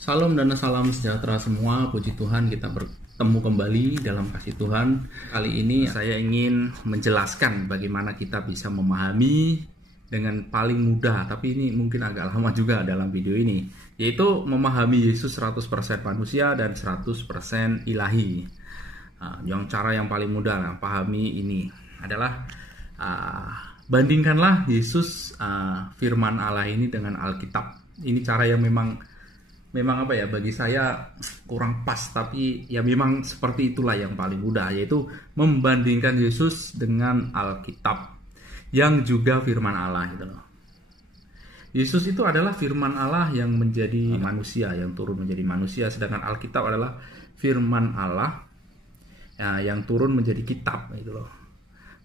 Salam dan salam sejahtera semua. Puji Tuhan kita bertemu kembali dalam kasih Tuhan. Kali ini saya ingin menjelaskan bagaimana kita bisa memahami dengan paling mudah, tapi ini mungkin agak lama juga dalam video ini, yaitu memahami Yesus 100% manusia dan 100% ilahi. Yang cara yang paling mudah pahami ini adalah bandingkanlah Yesus firman Allah ini dengan Alkitab. Ini cara yang memang bagi saya kurang pas, tapi ya memang seperti itulah yang paling mudah, yaitu membandingkan Yesus dengan Alkitab yang juga firman Allah gitu loh. Yesus itu adalah firman Allah yang menjadi manusia, yang turun menjadi manusia, sedangkan Alkitab adalah firman Allah yang turun menjadi kitab gitu loh.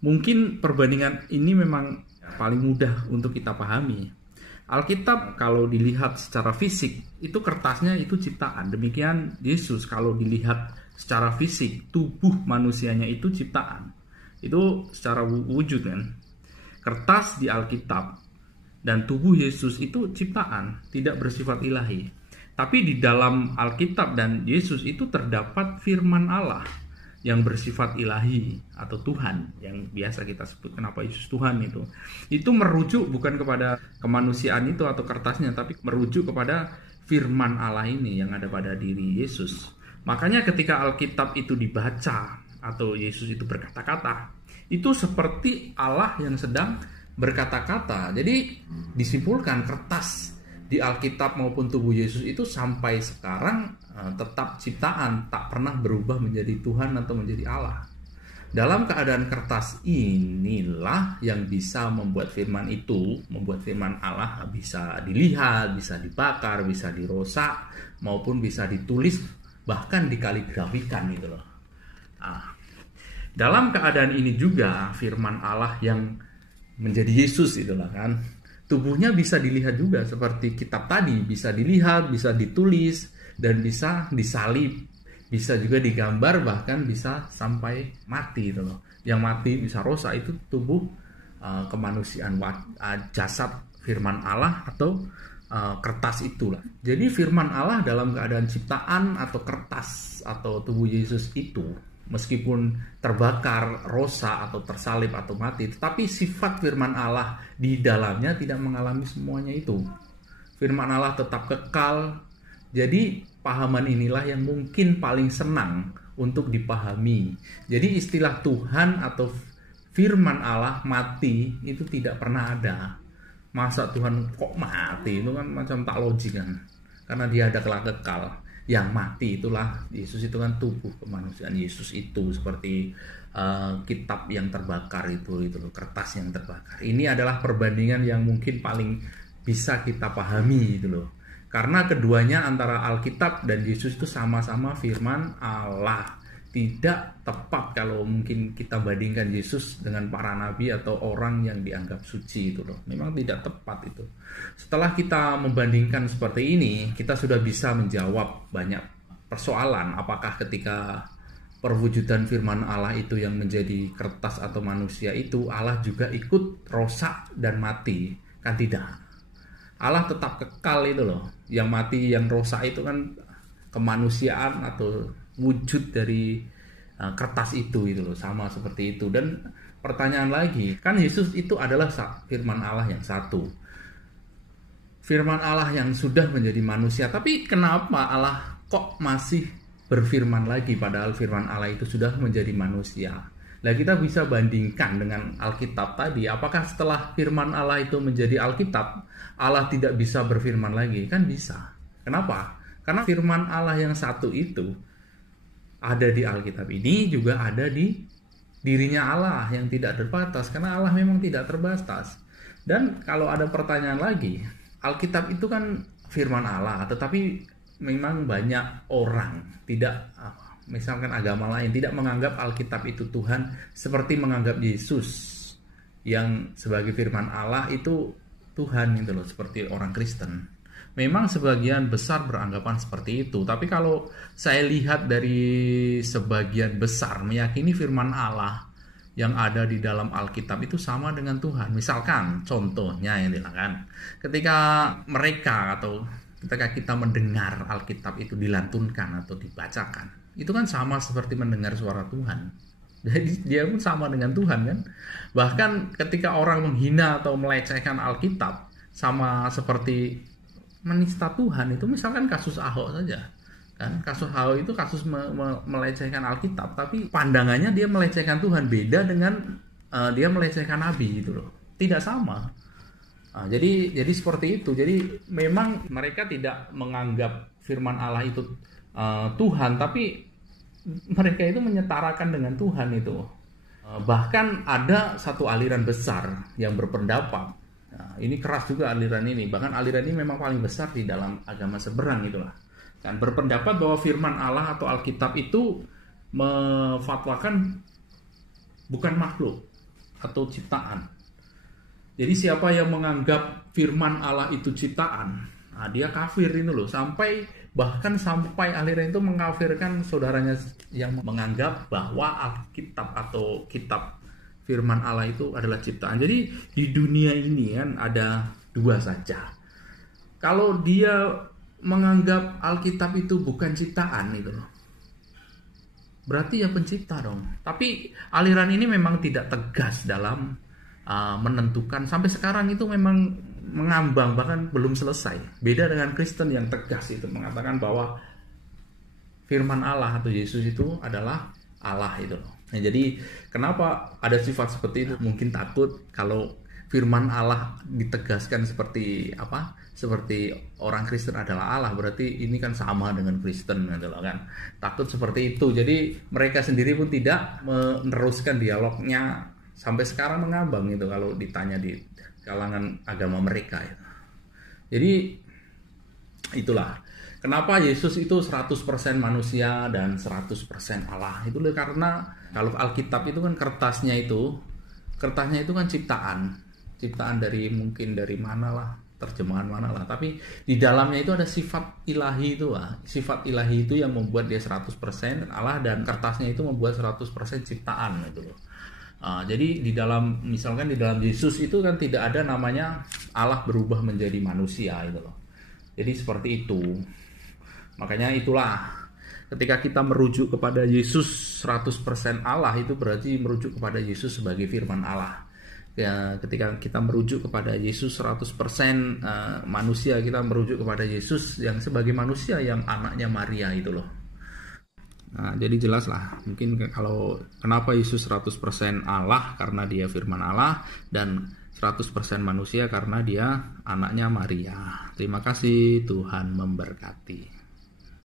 Mungkin perbandingan ini memang paling mudah untuk kita pahami. Alkitab kalau dilihat secara fisik itu kertasnya itu ciptaan. Demikian Yesus kalau dilihat secara fisik, tubuh manusianya itu ciptaan. Itu secara wujud kan. Kertas di Alkitab dan tubuh Yesus itu ciptaan, tidak bersifat ilahi. Tapi di dalam Alkitab dan Yesus itu terdapat firman Allah yang bersifat ilahi atau Tuhan, yang biasa kita sebut kenapa Yesus Tuhan itu merujuk bukan kepada kemanusiaan itu atau kertasnya, tapi merujuk kepada firman Allah ini yang ada pada diri Yesus. Makanya ketika Alkitab itu dibaca atau Yesus itu berkata-kata, itu seperti Allah yang sedang berkata-kata. Jadi disimpulkan kertas di Alkitab maupun tubuh Yesus itu sampai sekarang tetap ciptaan, tak pernah berubah menjadi Tuhan atau menjadi Allah. Dalam keadaan kertas inilah yang bisa membuat firman itu, membuat firman Allah bisa dilihat, bisa dibakar, bisa dirosak, maupun bisa ditulis, bahkan dikaligrafikan gitu loh. Dalam keadaan ini juga firman Allah yang menjadi Yesus itulah kan. Tubuhnya bisa dilihat juga seperti kitab tadi, bisa dilihat, bisa ditulis, dan bisa disalib, bisa juga digambar, bahkan bisa sampai mati itu loh. Yang mati bisa rosak itu tubuh kemanusiaan, jasad firman Allah atau kertas itulah. Jadi firman Allah dalam keadaan ciptaan atau kertas atau tubuh Yesus itu meskipun terbakar, rosak atau tersalib atau mati, tetapi sifat firman Allah di dalamnya tidak mengalami semuanya itu. Firman Allah tetap kekal. Jadi pahaman inilah yang mungkin paling senang untuk dipahami. Jadi istilah Tuhan atau firman Allah mati itu tidak pernah ada. Masa Tuhan kok mati? Itu kan macam tak logik kan. Karena dia ada kelak kekal. Yang mati itulah Yesus, itu kan tubuh kemanusiaan Yesus itu seperti kitab yang terbakar itu loh, kertas yang terbakar. Ini adalah perbandingan yang mungkin paling bisa kita pahami itu loh. Karena keduanya antara Alkitab dan Yesus itu sama-sama firman Allah. Tidak tepat kalau mungkin kita bandingkan Yesus dengan para nabi atau orang yang dianggap suci itu loh. Memang tidak tepat itu. Setelah kita membandingkan seperti ini, kita sudah bisa menjawab banyak persoalan. Apakah ketika perwujudan firman Allah itu yang menjadi kertas atau manusia itu, Allah juga ikut rosak dan mati? Kan tidak. Allah tetap kekal itu loh. Yang mati, yang rosak itu kan kemanusiaan atau wujud dari kertas itu loh, sama seperti itu. Dan pertanyaan lagi, kan Yesus itu adalah firman Allah yang satu. Firman Allah yang sudah menjadi manusia, tapi kenapa Allah kok masih berfirman lagi padahal firman Allah itu sudah menjadi manusia? Nah, kita bisa bandingkan dengan Alkitab tadi. Apakah setelah firman Allah itu menjadi Alkitab, Allah tidak bisa berfirman lagi? Kan bisa. Kenapa? Karena firman Allah yang satu itu ada di Alkitab ini, juga ada di dirinya Allah yang tidak terbatas. Karena Allah memang tidak terbatas. Dan kalau ada pertanyaan lagi, Alkitab itu kan firman Allah, tetapi memang banyak orang tidak, misalkan agama lain, tidak menganggap Alkitab itu Tuhan seperti menganggap Yesus yang sebagai firman Allah itu Tuhan gitu loh, seperti orang Kristen. Memang sebagian besar beranggapan seperti itu, tapi kalau saya lihat dari sebagian besar meyakini firman Allah yang ada di dalam Alkitab itu sama dengan Tuhan. Misalkan contohnya ini lah kan, ketika mereka atau ketika kita mendengar Alkitab itu dilantunkan atau dibacakan, itu kan sama seperti mendengar suara Tuhan. Jadi dia pun sama dengan Tuhan kan. Bahkan ketika orang menghina atau melecehkan Alkitab, sama seperti menista Tuhan, itu misalkan kasus Ahok saja. Kan kasus Ahok itu kasus melecehkan Alkitab, tapi pandangannya dia melecehkan Tuhan, beda dengan dia melecehkan Nabi gitu loh. Tidak sama. Nah, jadi seperti itu. Jadi memang mereka tidak menganggap firman Allah itu Tuhan, tapi mereka itu menyetarakan dengan Tuhan itu. Bahkan ada satu aliran besar yang berpendapat, nah, ini keras juga aliran ini, bahkan aliran ini memang paling besar di dalam agama seberang itulah. Dan berpendapat bahwa firman Allah atau Alkitab itu memfatwakan bukan makhluk atau ciptaan. Jadi siapa yang menganggap firman Allah itu ciptaan, nah dia kafir ini loh. Bahkan sampai aliran itu mengkafirkan saudaranya yang menganggap bahwa Alkitab atau kitab firman Allah itu adalah ciptaan. Jadi di dunia ini kan ada dua saja. Kalau dia menganggap Alkitab itu bukan ciptaan itu loh, berarti ya pencipta dong. Tapi aliran ini memang tidak tegas dalam menentukan. Sampai sekarang itu memang mengambang, bahkan belum selesai. Beda dengan Kristen yang tegas itu mengatakan bahwa firman Allah atau Yesus itu adalah Allah itu loh. Nah, jadi kenapa ada sifat seperti itu? Mungkin takut kalau firman Allah ditegaskan seperti apa? Seperti orang Kristen adalah Allah, berarti ini kan sama dengan Kristen gitu loh kan. Takut seperti itu. Jadi mereka sendiri pun tidak meneruskan dialognya. Sampai sekarang mengambang itu kalau ditanya di kalangan agama mereka ya. Jadi itulah kenapa Yesus itu 100% manusia dan 100% Allah. Itu karena kalau Alkitab itu kan kertasnya itu kan ciptaan dari mungkin dari mana lah, terjemahan mana lah, tapi di dalamnya itu ada sifat ilahi itu lah. Sifat ilahi itu yang membuat dia 100% Allah, dan kertasnya itu membuat 100% ciptaan gitu loh. Jadi misalkan di dalam Yesus itu kan tidak ada namanya Allah berubah menjadi manusia itu loh. Jadi seperti itu. Makanya itulah ketika kita merujuk kepada Yesus 100% Allah, itu berarti merujuk kepada Yesus sebagai firman Allah. Ya, ketika kita merujuk kepada Yesus 100% manusia, kita merujuk kepada Yesus yang sebagai manusia yang anaknya Maria itu loh. Nah, jadi jelas lah mungkin kalau kenapa Yesus 100% Allah karena dia firman Allah, dan 100% manusia karena dia anaknya Maria. Terima kasih, Tuhan memberkati.